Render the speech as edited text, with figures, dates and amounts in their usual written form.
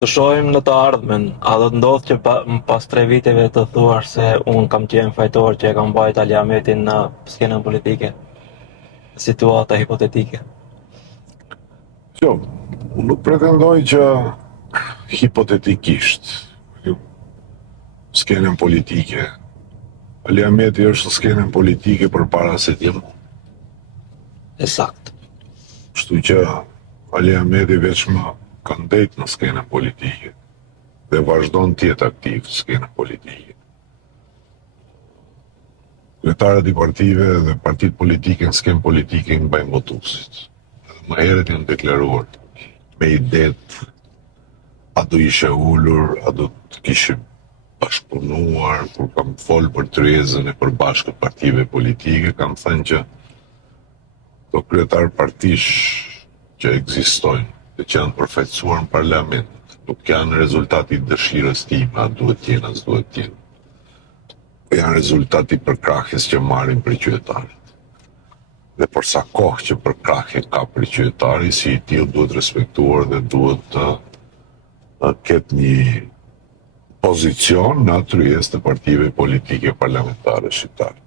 Të shohim në të ardhmen, a do të ndodhë që pas 3 viteve të thuash se unë kam qenë fajtor që e kam bajt Ali Ahmetin në skenën politike? Situata hipotetike. Jo, unë nuk pretendoj që hipotetikisht skenën politike. Ali Ahmeti është në skenën politike përpara se t'jem. Sakt. Kështu që Ali Ahmeti veçmë ka ndejt në skenën politike dhe vazhdon t'jetë aktiv në skenën politike. Kryetarët i partive dhe partit politike në skenë politike në bëjmë votusit. Më herët janë deklaruar me idet a do ishe ullur, a do të kishe bashkëpunuar, kur kam folë për tryezën e përbashkët partive politike, kam thënë që do kryetarë partish që ekzistojnë dhe që janë përfaqësuar në parlament, nuk janë rezultati dëshirës time, a duhet tjenë, as duhet tjenë. Janë rezultati përkrahjes që marrin për qytetarit. Dhe për sa kohë që përkrahje ka për qytetari, si i tillë duhet respektuar dhe duhet të ketë një pozicion në tryezë të partive politike parlamentare shqiptare.